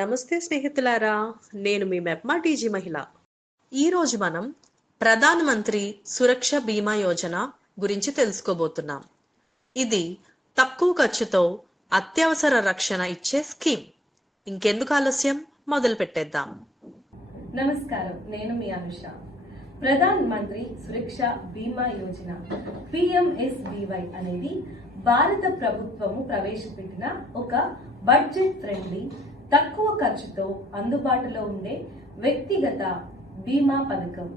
నమస్తే స్నేహితులారా, నేను మీ మెప్మా టీజీ మహిళ. ఈరోజు మనం ప్రధాన్ మంత్రి సురక్ష బీమా యోజన గురించి తెలుసుకోబోతున్నాం. ఇది తక్కువ ఖర్చుతో అత్యవసర రక్షణ ఇచ్చే స్కీమ్. ఇంకెందుకు ఆలస్యం, మొదలు పెట్టేద్దాం. నమస్కారం, నేను మీ అనుష. ప్రధాన్ మంత్రి సురక్ష బీమా యోజన PMSBY అనేది భారత ప్రభుత్వము ప్రవేశపెట్టిన ఒక బడ్జెట్ ఫ్రెండ్లీ, తక్కువ ఖర్చుతో అందుబాటులో ఉండే వ్యక్తిగత బీమా పథకం.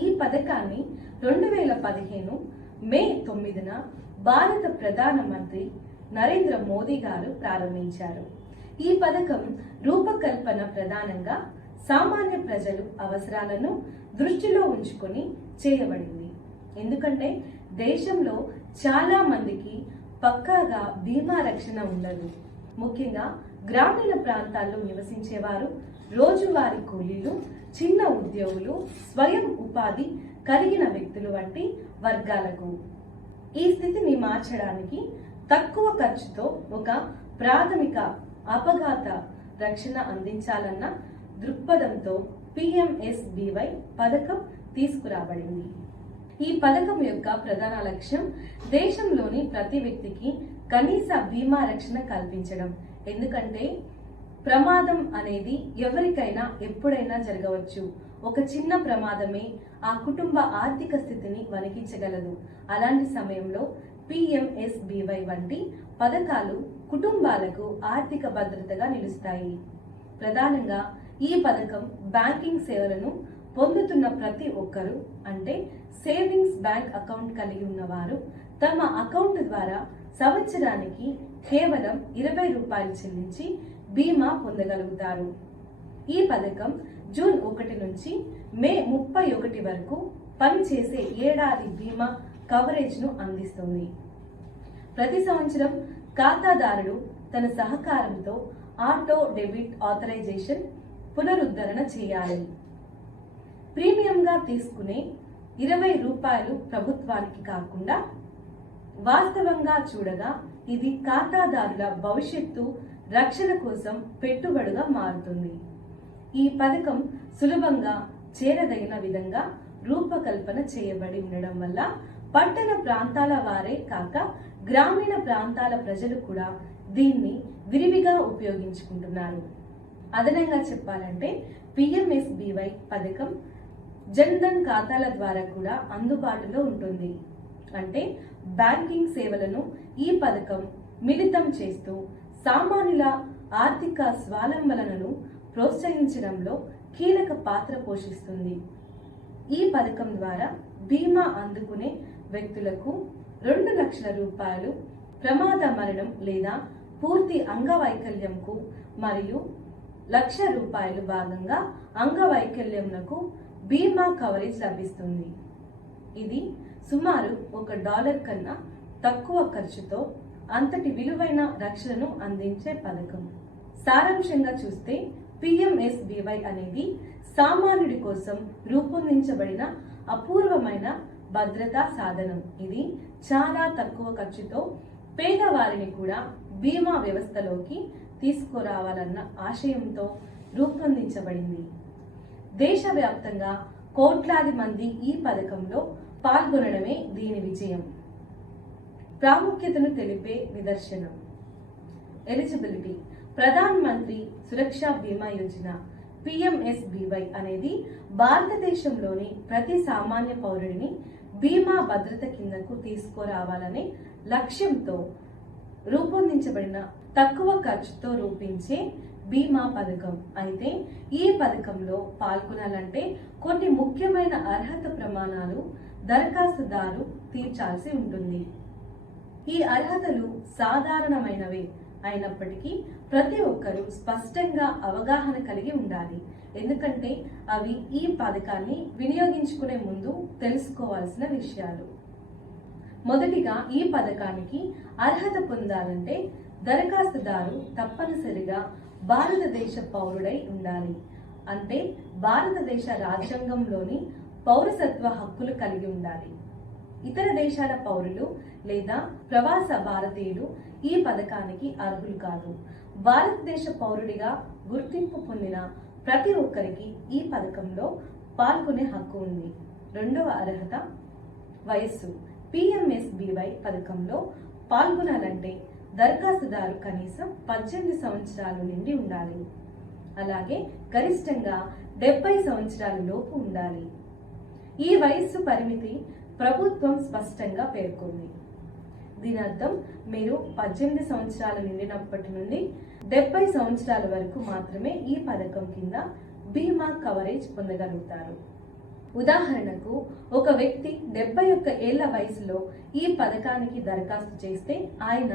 ఈ పథకాన్ని 2015 మే 9న భారత ప్రధాన మంత్రి నరేంద్ర మోదీ గారు ప్రారంభించారు. ఈ పథకం రూపకల్పన ప్రధానంగా సామాన్య ప్రజలు అవసరాలను దృష్టిలో ఉంచుకొని చేయబడింది. ఎందుకంటే దేశంలో చాలా మందికి పక్కాగా బీమా రక్షణ ఉండదు. ముఖ్యంగా గ్రామీణ ప్రాంతాల్లో నివసించేవారు, రోజువారీ కూలీలు, చిన్న ఉద్యోగులు, స్వయం ఉపాధి కలిగిన వ్యక్తులు వంటి వర్గాలకు ఈ స్థితిని మార్చడానికి తక్కువ ఖర్చుతో ఒక ప్రాథమిక అపఘాత రక్షణ అందించాలన్న దృక్పథంతో PMSBY పథకం తీసుకురాబడింది. ఈ పథకం యొక్క ప్రధాన లక్ష్యం దేశంలోని ప్రతి వ్యక్తికి కనీస బీమా రక్షణ కల్పించడం. ఎందుకంటే ప్రమాదం అనేది ఎవరికైనా ఎప్పుడైనా జరగవచ్చు. ఒక చిన్న ప్రమాదమే ఆ కుటుంబ ఆర్థిక స్థితిని వణికించగలదు. అలాంటి సమయంలో PMSBY వంటి పథకాలు కుటుంబాలకు ఆర్థిక భద్రతగా నిలుస్తాయి. ప్రధానంగా ఈ పథకం బ్యాంకింగ్ సేవలను పొందుతున్న ప్రతి ఒక్కరూ, అంటే సేవింగ్స్ బ్యాంక్ అకౌంట్ కలిగి ఉన్నవారు, తమ అకౌంట్ ద్వారా సంవత్సరానికి కేవలం 20 రూపాయలు చెల్లించి బీమా పొందగలుగుతారు. ఈ పథకం జూన్ 1 నుంచి మే 31 వరకు పనిచేసే ఏడాది బీమా కవరేజ్ ను అందిస్తుంది. ప్రతి సంవత్సరం ఖాతాదారుడు తన సహకారంతో ఆటో డెబిట్ ఆథరైజేషన్ పునరుద్ధరణ చేయాలి. ప్రీమియంగా తీసుకునే 20 రూపాయలు ప్రభుత్వానికి కాకుండా, వాస్తవంగా చూడగా ఇది ఖాతాదారుల భవిష్యత్తు రక్షణ కోసం పెట్టుబడిగా మారుతుంది. ఈ పథకం సులభంగా చేరదగిన విధంగా రూపకల్పన చేయబడి ఉండడం వల్ల పట్టణ ప్రాంతాల వారే కాక గ్రామీణ ప్రాంతాల ప్రజలు కూడా దీన్ని విరివిగా ఉపయోగించుకుంటున్నారు. అదనంగా చెప్పాలంటే PMSBY పథకం జన్ధన్ ఖాతాల ద్వారా కూడా అందుబాటులో ఉంటుంది. అంటే బ్యాంకింగ్ సేవలను ఈ పథకం మిళితం చేస్తూ సామాన్యుల ఆర్థిక స్వావలంబనను ప్రోత్సహించడంలో కీలక పాత్ర పోషిస్తుంది. ఈ పథకం ద్వారా బీమా అందుకునే వ్యక్తులకు 2 లక్షల రూపాయలు ప్రమాద మరణం లేదా పూర్తి అంగవైకల్యంకు మరియు 1,00,000 రూపాయలు భాగంగా అంగవైకల్యంకు బీమా కవరేజ్ లభిస్తుంది. ఇది సుమారు $1 కన్నా తక్కువ ఖర్చుతో అంతటి విలువైన రక్షణను అందించే పథకం. సారాంశంగా చూస్తే PMSBY అనేది సామాన్యుడి కోసం రూపొందించబడిన అపూర్వమైన భద్రతా సాధనం. ఇది చాలా తక్కువ ఖర్చుతో పేదవారిని కూడా బీమా వ్యవస్థలోకి తీసుకురావాలన్న ఆశయంతో రూపొందించబడింది. దేశవ్యాప్తంగా కోట్లాది మంది ఈ పథకంలో పాల్గొనడమే దీని విజయం. ప్రాముఖ్యతను తెలిపే నిదర్శనం. ఎలిజిబిలిటీ. ప్రధాన్ మంత్రి సురక్ష బీమా యోజన PMSBY అనేది భారతదేశంలోని ప్రతి సామాన్య పౌరుడిని బీమా భద్రత కిందకు తీసుకురావాలనే లక్ష్యంతో రూపొందించబడిన తక్కువ ఖర్చుతో రూపించే బీమా పథకం. అయితే ఈ పథకంలో పాల్గొనాలంటే కొన్ని ముఖ్యమైన అర్హత ప్రమాణాలు దరఖాస్తుదారు తీర్చాల్సి ఉంటుంది. ఈ అర్హతలు సాధారణమైనవే అయినప్పటికీ ప్రతి ఒక్కరూ స్పష్టంగా అవగాహన కలిగి ఉండాలి. ఎందుకంటే అవి ఈ పథకాన్ని వినియోగించుకునే ముందు తెలుసుకోవాల్సిన విషయాలు. మొదటిగా, ఈ పథకానికి అర్హత పొందాలంటే దరఖాస్తుదారు తప్పనిసరిగా భారతదేశ పౌరుడై ఉండాలి. అంటే భారతదేశ రాజ్యాంగంలోని పౌరసత్వ హక్కులు కలిగి ఉండాలి. ఇతర దేశాల పౌరులు లేదా ప్రవాస భారతీయులు ఈ పథకానికి అర్హులు కాదు. భారతదేశ పౌరుడిగా గుర్తింపు పొందిన ప్రతి ఒక్కరికి ఈ పథకంలో పాల్గొనే హక్కు ఉంది. రెండవ అర్హత వయస్సు. PMSBY పథకంలో పాల్గొనాలంటే దరఖాస్తుదారు కనీసం 18 సంవత్సరాల నుండి ఉండాలి. అలాగే గరిష్టంగా 70 సంవత్సరాల లోపు ఉండాలి. ఈ వయస్సు పరిమితి ప్రభుత్వం స్పష్టంగా పేర్కొంది. దీని అర్థం మీరు 18 సంవత్సరాలు నిండినప్పటి నుండి 70 సంవత్సరాల వరకు మాత్రమే ఈ పథకం కింద బీమా కవరేజ్ పొందగలుగుతారు. ఉదాహరణకు ఒక వ్యక్తి 71 ఏళ్ల వయసులో ఈ పథకానికి దరఖాస్తు చేస్తే ఆయన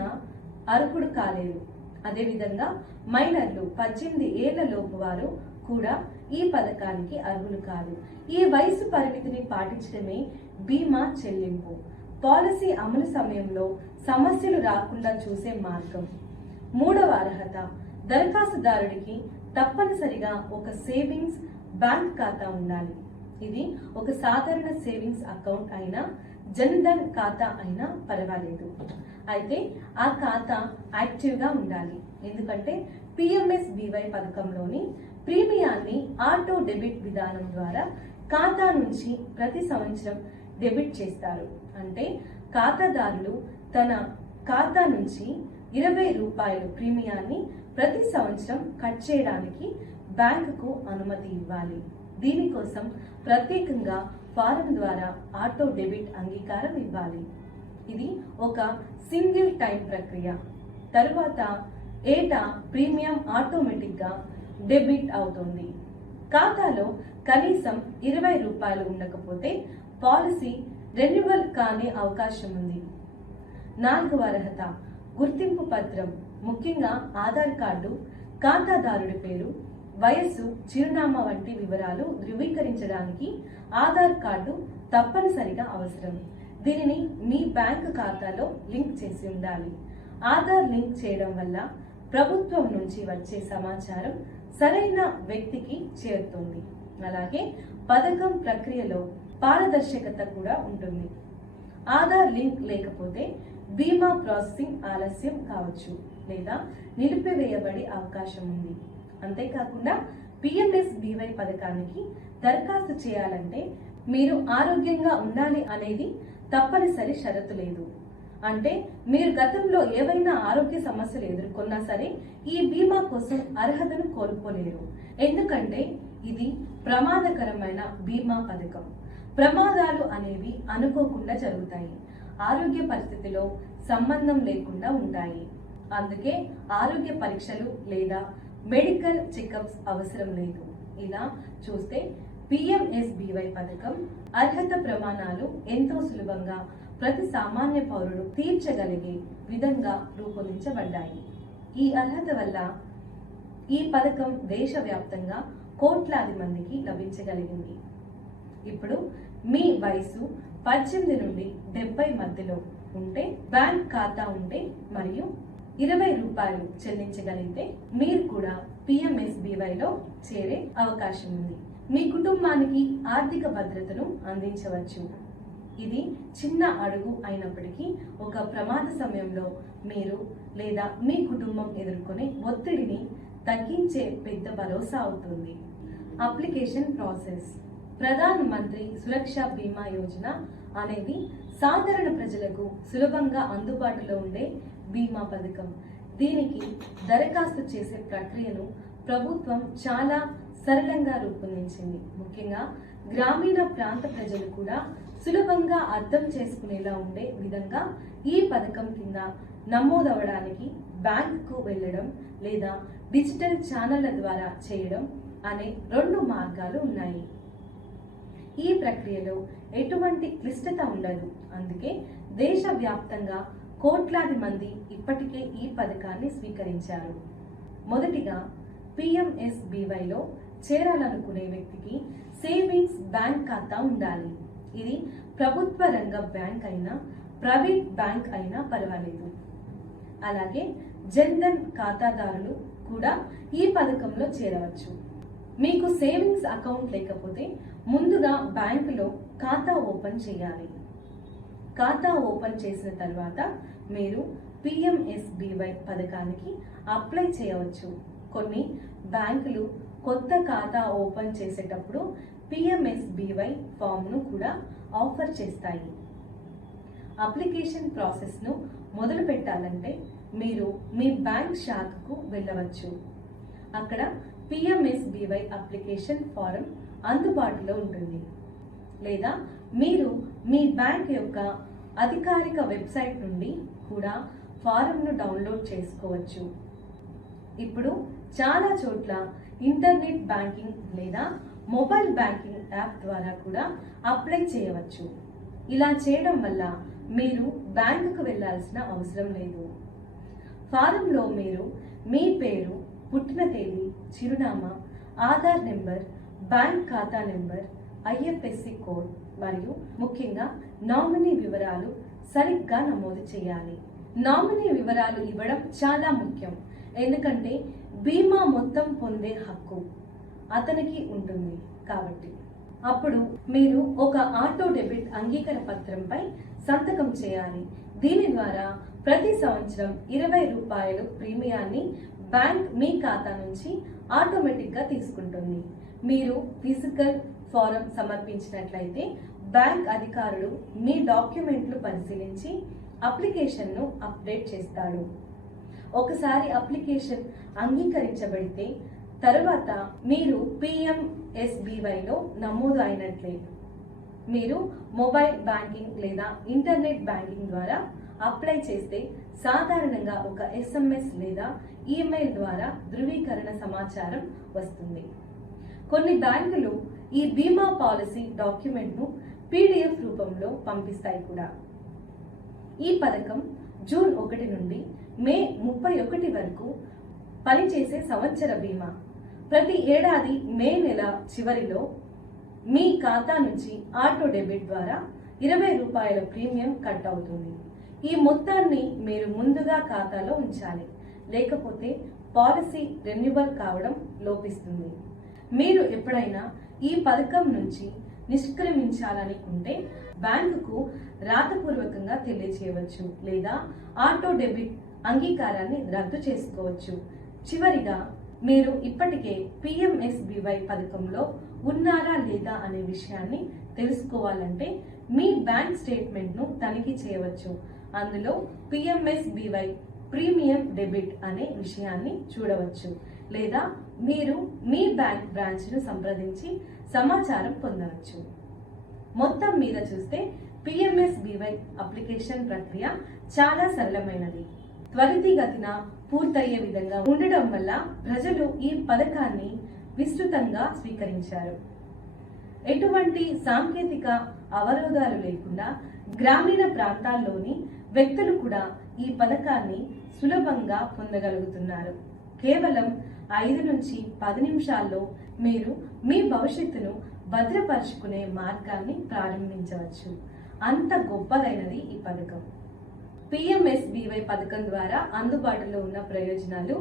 అర్హుడు కాలేరు. అదేవిధంగా మైనర్లు 18 ఏళ్ల లోపు వారు కూడా ఈ పథకానికి అర్హులు కాదు. ఈ వయసు పరిమితిని పాటించడమే బీమా చెల్లింపు. పాలసీ అమలు సమయంలో సమస్యలు రాకుండా చూసే మార్గం. మూడవ అర్హత దరఖాస్తుదారుడికి తప్పనిసరిగా ఒక సేవింగ్స్ బ్యాంక్ ఖాతా ఉండాలి. ఇది ఒక సాధారణ సేవింగ్స్ అకౌంట్ అయినా జన్ ధన్ ఖాతా అయినా పర్వాలేదు. అయితే ఆ ఖాతా యాక్టివ్గా ఉండాలి. ఎందుకంటే PMSBY పథకంలోని ప్రీమియాన్ని ఆటో డెబిట్ విధానం ద్వారా ఖాతా నుంచి ప్రతి సంవత్సరం డెబిట్ చేస్తారు. అంటే ఖాతాదారులు తన ఖాతా నుంచి 20 రూపాయలు ప్రీమియాన్ని ప్రతి సంవత్సరం కట్ చేయడానికి బ్యాంకుకు అనుమతి ఇవ్వాలి. దీనికోసం ప్రత్యేకంగా ఫారం ద్వారా ఆటో డెబిట్ అంగీకారం ఇవ్వాలి. ఇది ఒక సింగిల్ టైం ప్రక్రియ. తరువాత ఏటా ప్రీమియం ఆటోమేటిక్గా డెబిట్ అవుతుంది. ఖాతాలో కనీసం 20 రూపాయలు ఉండకపోతే పాలసీ రెన్యువల్ కానే అవకాశం ఉంది. నాలుగవ అర్హత గుర్తింపు పత్రం. ముఖ్యంగా ఆధార్ కార్డు, ఖాతాదారుడి పేరు, వయస్సు, చిరునామా వంటి వివరాలు ధృవీకరించడానికి ఆధార్ కార్డు తప్పనిసరిగా అవసరం. దీనిని మీ బ్యాంకు ఖాతాలో లింక్ చేసి ఉండాలి. ఆధార్ లింక్ చేయడం వల్ల ప్రభుత్వం నుంచి వచ్చే సమాచారం సరైన వ్యక్తికి చేరుతుంది. అలాగే పథకం ప్రక్రియలో పారదర్శకత కూడా ఉంటుంది. ఆధార్ లింక్ లేకపోతే బీమా ప్రాసెసింగ్ ఆలస్యం కావచ్చు లేదా నిలిపివేయబడే అవకాశం ఉంది. అంతేకాకుండా PMSBY పథకానికి దరఖాస్తు చేయాలంటే మీరు ఆరోగ్యంగా ఉండాలి అనేది తప్పనిసరి షరతు లేదు. అంటే మీరు గతంలో ఏవైనా ఆరోగ్య సమస్యలు ఎదుర్కొన్నా సరే ఈ బీమా కోసం అర్హతను కోల్పోలేరు. ఎందుకంటే ఇది ప్రమాదకరమైన బీమా పథకం. ప్రమాదాలు అనేవి అనుకోకుండా జరుగుతాయి. ఆరోగ్య పరిస్థితిలో సంబంధం లేకుండా ఉంటాయి. అందుకే ఆరోగ్య పరీక్షలు లేదా మెడికల్ చెకప్స్ అవసరం లేదు. ఇలా చూస్తే PMSBY పథకం అర్హత ప్రమాణాలు ఎంతో సులభంగా ప్రతి సామాన్య పౌరుడు తీర్చగలిగే విధంగా రూపొందించబడ్డాయి. ఈ అర్హత వల్ల ఈ పథకం దేశవ్యాప్తంగా కోట్లాది మందికి లభించగలిగింది. ఇప్పుడు మీ వయసు 18 నుండి 70 మధ్యలో ఉంటే, బ్యాంక్ ఖాతా ఉంటే మరియు 20 రూపాయలు చెల్లించగలిగితే మీరు కూడా PMSBYలో చేరే అవకాశం ఉంది. మీ కుటుంబానికి ఆర్థిక భద్రతను అందించవచ్చు. ఇది చిన్న అడుగు అయినప్పటికీ ఒక ప్రమాద సమయంలో మీరు లేదా మీ కుటుంబం ఎదుర్కొనే ఒత్తిడిని తగ్గించే పెద్ద భరోసా అవుతుంది. Application process. ప్రధాన్ మంత్రి సురక్ష బీమా యోజన అనేది సాధారణ ప్రజలకు సులభంగా అందుబాటులో ఉండే బీమా పథకం. దీనికి దరఖాస్తు చేసే ప్రక్రియను ప్రభుత్వం చాలా సరళంగా రూపొందించింది. ముఖ్యంగా గ్రామీణ ప్రాంత ప్రజలు కూడా సులభంగా అర్థం చేసుకునేలా ఉండే విధంగా ఈ పథకం కింద నమోదవడానికి బ్యాంకుకు వెళ్ళడం లేదా డిజిటల్ ఛానళ్ల ద్వారా చేయడం అనే 2 మార్గాలు ఉన్నాయి. ఈ ప్రక్రియలో ఎటువంటి క్లిష్టత ఉండదు. అందుకే దేశవ్యాప్తంగా కోట్లాది మంది ఇప్పటికే ఈ పథకాన్ని స్వీకరించారు. మొదటిగా PMSBYలో చేరాలనుకునే వ్యక్తికి సేవింగ్స్ బ్యాంక్ ఖాతా ఉండాలి. ఇది ప్రభుత్వ రంగ బ్యాంక్ అయినా ప్రైవేట్ బ్యాంక్ అయినా పర్వాలేదు. అలాగే జన్ ధన్ ఖాతాదారులు కూడా ఈ పథకంలో చేరవచ్చు. మీకు సేవింగ్స్ అకౌంట్ లేకపోతే ముందుగా బ్యాంకులో ఖాతా ఓపెన్ చేయాలి. ఖాతా ఓపెన్ చేసిన తర్వాత మీరు పిఎంఎస్బివై పథకానికి అప్లై చేయవచ్చు. కొన్ని బ్యాంకులు కొత్త ఖాతా ఓపెన్ చేసేటప్పుడు పిఎంఎస్బివై ఫామ్ను కూడా ఆఫర్ చేస్తాయి. అప్లికేషన్ ప్రాసెస్ను మొదలు పెట్టాలంటే మీరు మీ బ్యాంక్ శాఖకు వెళ్ళవచ్చు. అక్కడ పిఎంఎస్బివై అప్లికేషన్ ఫారం అందుబాటులో ఉంటుంది. లేదా మీరు మీ బ్యాంక్ యొక్క అధికారిక వెబ్సైట్ నుండి కూడా ఫారంను డౌన్లోడ్ చేసుకోవచ్చు. ఇప్పుడు చాలా చోట్ల ఇంటర్నెట్ బ్యాంకింగ్ లేదా మొబైల్ బ్యాంకింగ్ యాప్ ద్వారా కూడా అప్లై చేయవచ్చు. ఇలా చేయడం వల్ల మీరు బ్యాంకుకు వెళ్ళాల్సిన అవసరం లేదు. ఫారంలో మీరు మీ పేరు, పుట్టిన తేదీ, చిరునామా, ఆధార్ నెంబర్, బ్యాంక్ ఖాతా నెంబర్, ఐఎఫ్ఎస్సి కోడ్ మరియు ముఖ్యంగా నామినీ వివరాలు సరిగ్గా నమోదు చేయాలి. నామినీ వివరాలు ఇవ్వడం చాలా ముఖ్యం. ఎందుకంటే బీమా మొత్తం పొందే హక్కు అతనికి ఉంటుంది కాబట్టి. అప్పుడు మీరు ఒక ఆటో డెబిట్ అంగీకార పత్రంపై సంతకం చేయాలి. దీని ద్వారా ప్రతి సంవత్సరం 20 రూపాయలు ప్రీమియాన్ని బ్యాంక్ మీ ఖాతా నుంచి ఆటోమేటిక్గా తీసుకుంటుంది. మీరు ఫిజికల్ ఫారం సమర్పించినట్లయితే బ్యాంక్ అధికారులు మీ డాక్యుమెంట్లు పరిశీలించి అప్లికేషన్ను అప్డేట్ చేస్తాడు. ఒకసారి అప్లికేషన్ అంగీకరించబడితే తరువాత మీరు పిఎంఎస్బివైలో నమోదు అయినట్లే. మీరు మొబైల్ బ్యాంకింగ్ లేదా ఇంటర్నెట్ బ్యాంకింగ్ ద్వారా అప్లై చేస్తే సాధారణంగా ఒక SMS లేదా ఈమెయిల్ ద్వారా ధృవీకరణ సమాచారం వస్తుంది. కొన్ని బ్యాంకులు ఈ బీమా పాలసీ డాక్యుమెంట్ను PDF రూపంలో పంపిస్తాయి కూడా. ఈ పథకం జూన్ 1 నుండి మే 31 వరకు పనిచేసే సంవత్సర బీమా. ప్రతి ఏడాది మే నెల చివరిలో మీ ఖాతా నుంచి ఆటో డెబిట్ ద్వారా 20 రూపాయల ప్రీమియం కట్ అవుతుంది. ఈ మొత్తాన్ని మీరు ముందుగా ఖాతాలో ఉంచాలి, లేకపోతే పాలసీ రెన్యువల్ కావడం లోపిస్తుంది. మీరు ఎప్పుడైనా ఈ పథకం నుంచి నిష్క్రమించాలని ఉంటే బ్యాంకుకు రాతపూర్వకంగా తెలియజేయవచ్చు లేదా ఆటో డెబిట్ అంగీకారాన్ని రద్దు చేసుకోవచ్చు. చివరిగా మీరు ఇప్పటికే పిఎంఎస్బివై పథకంలో ఉన్నారా లేదా అనే విషయాన్ని తెలుసుకోవాలంటే మీ బ్యాంక్ స్టేట్మెంట్ను తనిఖీ చేయవచ్చు. అందులో పిఎంఎస్బివై ప్రీమియం డెబిట్ అనే విషయాన్ని చూడవచ్చు. లేదా మీరు మీ బ్యాంక్ బ్రాంచ్ను సంప్రదించి సమాచారం పొందవచ్చు. మొత్తం మీద చూస్తే పిఎంఎస్బివై అప్లికేషన్ ప్రక్రియ చాలా సరళమైనది, త్వరితగతిన పూర్తయ్యే విధంగా ఉండడం వల్ల ప్రజలు ఈ పథకాన్ని విస్తృతంగా స్వీకరించారు. ఎటువంటి సాంకేతిక అవరోధాలు లేకుండా గ్రామీణ ప్రాంతాల్లోని వ్యక్తులు కూడా ఈ పథకాన్ని సులభంగా పొందగలుగుతున్నారు. కేవలం 5 నుంచి 10 నిమిషాల్లో మీరు మీ భవిష్యత్తును భద్రపరుచుకునే మార్గాన్ని ప్రారంభించవచ్చు. అంత గొప్పదైనది ఈ పథకం. పిఎంఎస్బివై పథకం ద్వారా అందుబాటులో ఉన్న ప్రయోజనాలు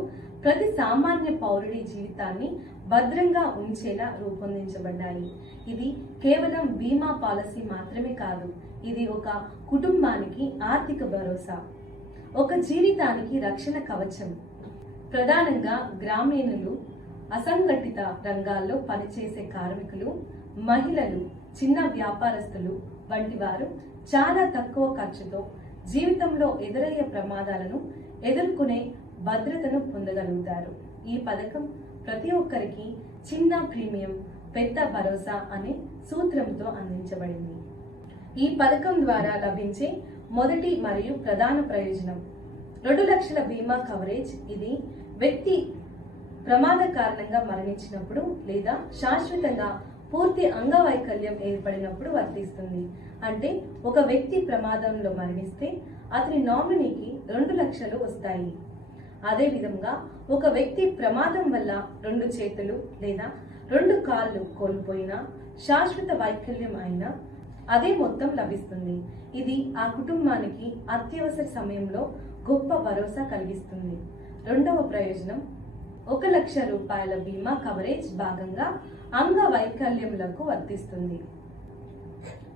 ప్రతి సామాన్య పౌరుడి జీవితాన్ని భద్రంగా ఉంచేలా రూపొందించబడ్డాయి. ఇది కేవలం బీమా పాలసీ మాత్రమే కాదు, ఇది ఒక కుటుంబానికి ఆర్థిక భరోసా, ఒక జీవితానికి రక్షణ కవచం. ప్రధానంగా గ్రామీణులు, అసంఘటిత రంగాల్లో పనిచేసే కార్మికులు, మహిళలు, చిన్న వ్యాపారస్తులు వంటి వారు చాలా తక్కువ ఖర్చుతో జీవితంలో ఎదురయ్యే ప్రమాదాలను ఎదుర్కొనే భద్రతను పొందగలుగుతారు. ఈ పథకం ప్రతి ఒక్కరికి చిన్న ప్రీమియం పెద్ద భరోసా అనే సూత్రంతో అందించబడింది. ఈ పథకం ద్వారా లభించే మొదటి మరియు ప్రధాన ప్రయోజనం 2 లక్షల బీమా కవరేజ్. ఇది వ్యక్తి ప్రమాద కారణంగా మరణించినప్పుడు లేదా శాశ్వతంగా పూర్తి అంగవైకల్యం ఏర్పడినప్పుడు వర్తిస్తుంది. అంటే ఒక వ్యక్తి ప్రమాదంలో మరణిస్తే అతని నామినీకి 2 లక్షలు వస్తాయి. అదే విధంగా ఒక వ్యక్తి ప్రమాదం వల్ల 2 చేతులు లేదా 2 కాళ్ళు కోల్పోయినా, శాశ్వత వైకల్యం అయినా అదే మొత్తం లభిస్తుంది. ఇది ఆ కుటుంబానికి అత్యవసర సమయంలో గొప్ప భరోసా కలిగిస్తుంది. రెండవ ప్రయోజనం 1 లక్ష రూపాయల బీమా కవరేజ్ భాగంగా అంగవైకల్యములకు వర్తిస్తుంది.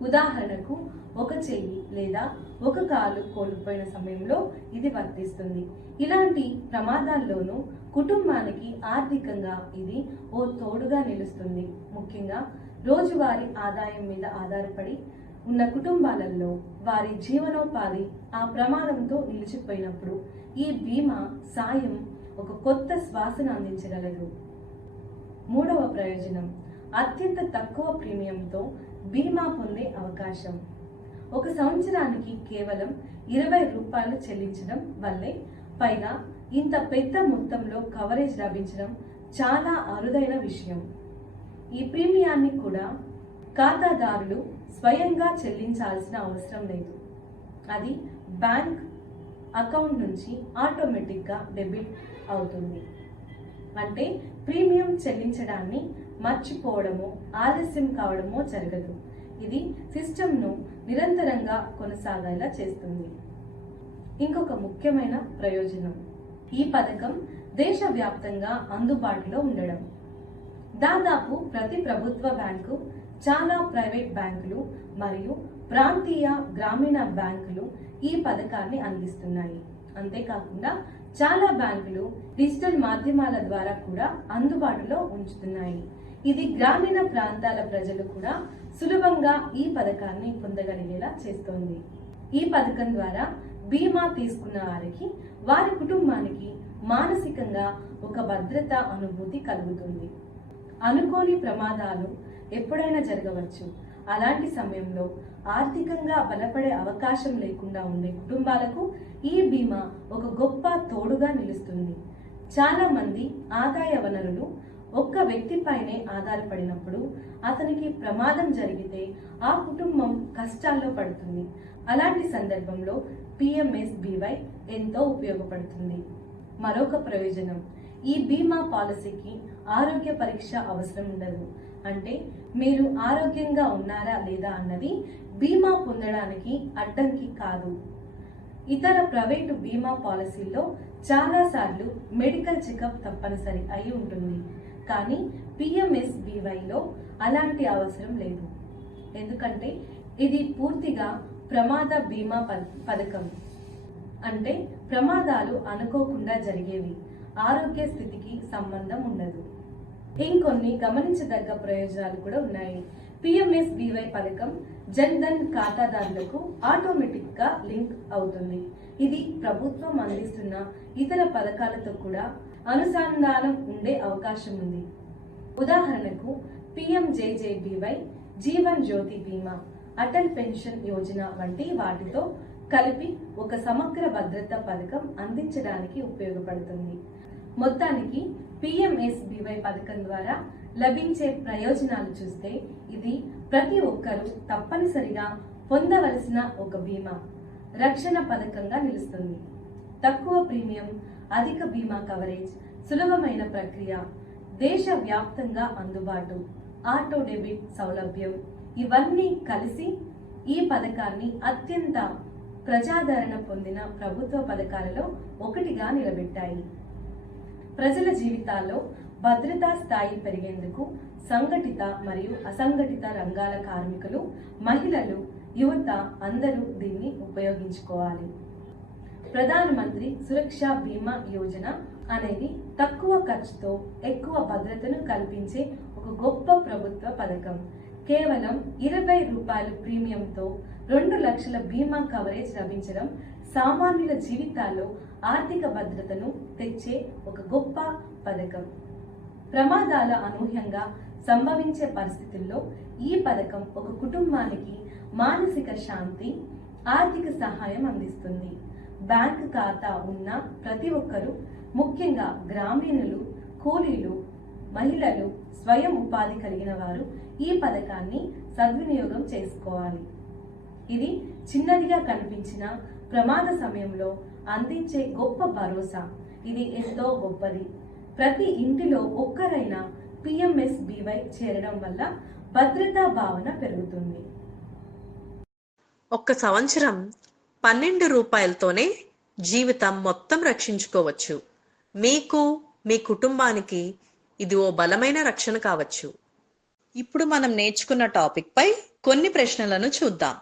ఉదాహరణకు ఒక చెయ్యి లేదా ఒక కాలు కోల్పోయిన సమయంలో ఇది వర్తిస్తుంది. ఇలాంటి ప్రమాదాల్లోనూ కుటుంబానికి ఆర్థికంగా ఇది ఓ తోడుగా నిలుస్తుంది. ముఖ్యంగా రోజువారీ ఆదాయం మీద ఆధారపడి ఉన్న కుటుంబాలలో వారి జీవనోపాధి ఆ ప్రమాదంతో నిలిచిపోయినప్పుడు ఈ బీమా సాయం ఒక కొత్త శ్వాసను అందించగలదు. మూడవ ప్రయోజనం, అత్యంత తక్కువ ప్రీమియంతో బీమా పొందే అవకాశం. ఒక సంవత్సరానికి కేవలం 20 రూపాయలు చెల్లించడం వల్లే, పైగా ఇంత పెద్ద మొత్తంలో కవరేజ్ లభించడం చాలా అరుదైన విషయం. ఈ ప్రీమియాన్ని కూడా ఖాతాదారులు స్వయంగా చెల్లించాల్సిన అవసరం లేదు. అది బ్యాంక్ అకౌంట్ నుంచి ఆటోమేటిక్గా డెబిట్ అవుతుంది. అంటే ప్రీమియం చెల్లించడాన్ని మర్చిపోవడమో ఆలస్యం కావడమో జరగదు. ఇది సిస్టమ్ను నిరంతరంగా కొనసాగేలా చేస్తుంది. ఇంకొక ముఖ్యమైన ప్రయోజనం, ఈ పథకం దేశవ్యాప్తంగా అందుబాటులో ఉండడం. దాదాపు ప్రతి ప్రభుత్వ బ్యాంకు, చాలా ప్రైవేట్ బ్యాంకులు మరియు ప్రాంతీయ గ్రామీణ బ్యాంకులు ఈ పథకాన్ని అందిస్తున్నాయి. అంతేకాకుండా చాలా బ్యాంకులు డిజిటల్ మాధ్యమాల ద్వారా కూడా అందుబాటులో ఉంచుతున్నాయి. ఇది గ్రామీణ ప్రాంతాల ప్రజలు కూడా సులభంగా ఈ పథకాన్ని పొందగలిగేలా చేస్తోంది. ఈ పథకం ద్వారా బీమా తీసుకున్న వారికి వారి కుటుంబానికి మానసికంగా ఒక భద్రత అనుభూతి కలుగుతుంది. అనుకోని ప్రమాదాలు ఎప్పుడైనా జరగవచ్చు. అలాంటి సమయంలో ఆర్థికంగా బలపడే అవకాశం లేకుండా ఉండే కుటుంబాలకు ఈ బీమా ఒక గొప్ప తోడుగా నిలుస్తుంది. చాలా మంది ఆదాయ వనరులు ఒక్క వ్యక్తిపైనే ఆధారపడినప్పుడు అతనికి ప్రమాదం జరిగితే ఆ కుటుంబం కష్టాల్లో పడుతుంది. అలాంటి సందర్భంలో పిఎంఎస్బివై ఎంతో ఉపయోగపడుతుంది. మరొక ప్రయోజనం, ఈ బీమా పాలసీకి ఆరోగ్య పరీక్ష అవసరం ఉండదు. అంటే మీరు ఆరోగ్యంగా ఉన్నారా లేదా అన్నది బీమా పొందడానికి అడ్డంకి కాదు. ఇతర ప్రైవేటు బీమా పాలసీల్లో చాలాసార్లు మెడికల్ చెకప్ తప్పనిసరి అయి ఉంటుంది. కానీ పిఎంఎస్బివైలో అలాంటి అవసరం లేదు. ఎందుకంటే ఇది పూర్తిగా ప్రమాద బీమా పథకం. అంటే ప్రమాదాలు అనుకోకుండా జరిగేవి, ఆరోగ్య స్థితికి సంబంధం ఉండదు. ఇంకొన్ని గమనించదగ్గ ప్రయోజనాలు కూడా ఉన్నాయి. పిఎంఎస్బివై పథకం జన్ధన్ ఖాతాదారులకు ఆటోమేటిక్ గా లింక్ అవుతుంది. ఇది ప్రభుత్వం అందిస్తున్న ఇతర పథకాలతో కూడా అనుసంధానం ఉండే అవకాశం ఉంది. ఉదాహరణకు పిఎంజేజేబీవై, జీవన్ జ్యోతి బీమా, అటల్ పెన్షన్ యోజన వంటి వాటితో కలిపి ఒక సమగ్ర భద్రతా పథకం అందించడానికి ఉపయోగపడుతుంది. మొత్తానికి పిఎంఎస్బివై పథకం ద్వారా లభించే ప్రయోజనాలు చూస్తే ఇది ప్రతి ఒక్కరూ తప్పనిసరిగా పొందవలసిన ఒక బీమా రక్షణ పథకంగా నిలుస్తుంది. తక్కువ ప్రీమియం, అధిక బీమా కవరేజ్, సులభమైన ప్రక్రియ, దేశవ్యాప్తంగా అందుబాటు, ఆటో డెబిట్ సౌలభ్యం, ఇవన్నీ కలిసి ఈ పథకాన్ని అత్యంత ప్రజాదరణ పొందిన ప్రభుత్వ పథకాలలో ఒకటిగా నిలబెట్టాయి. ప్రజల జీవితాల్లో భద్రతా స్థాయి పెరిగేందుకు సంఘటిత మరియు అసంఘటిత రంగాల కార్మికులు, మహిళలు, యువత అందరూ దీన్ని ఉపయోగించుకోవాలి. ప్రధానమంత్రి సురక్ష బీమా యోజన అనేది తక్కువ ఖర్చుతో ఎక్కువ భద్రతను కల్పించే ఒక గొప్ప ప్రభుత్వ పథకం. కేవలం 20 రూపాయల ప్రీమియంతో 2 లక్షల బీమా కవరేజ్ లభించడం సామాన్యుల జీవితాల్లో ఆర్థిక భద్రతను తెచ్చే ఒక గొప్ప పథకం. ప్రమాదాల అనూహ్యంగా సంభవించే పరిస్థితుల్లో ఈ పథకం ఒక కుటుంబానికి మానసిక శాంతి, ఆర్థిక సహాయం అందిస్తుంది. బ్యాంక్ ఖాతా ఉన్న ప్రతి ఒక్కరూ, ముఖ్యంగా గ్రామీణులు, కూలీలు, మహిళలు, స్వయం ఉపాధి కలిగిన వారు ఈ పథకాన్ని సద్వినియోగం చేసుకోవాలి. ఇది చిన్నదిగా కనిపించిన ప్రమాద సమయంలో అందించే గొప్ప భరోసా. ఇది ఎంతో గొప్పది. ప్రతి ఇంటిలో ఒక్కరైనా పిఎంఎస్బివై చేరడం వల్ల భద్రతా భావన పెరుగుతుంది. ఒక్క సంవత్సరం 12 రూపాయలతోనే జీవితం మొత్తం రక్షించుకోవచ్చు. మీకు, మీ కుటుంబానికి ఇది ఓ బలమైన రక్షణ కావచ్చు. ఇప్పుడు మనం నేర్చుకున్న టాపిక్ పై కొన్ని ప్రశ్నలను చూద్దాం.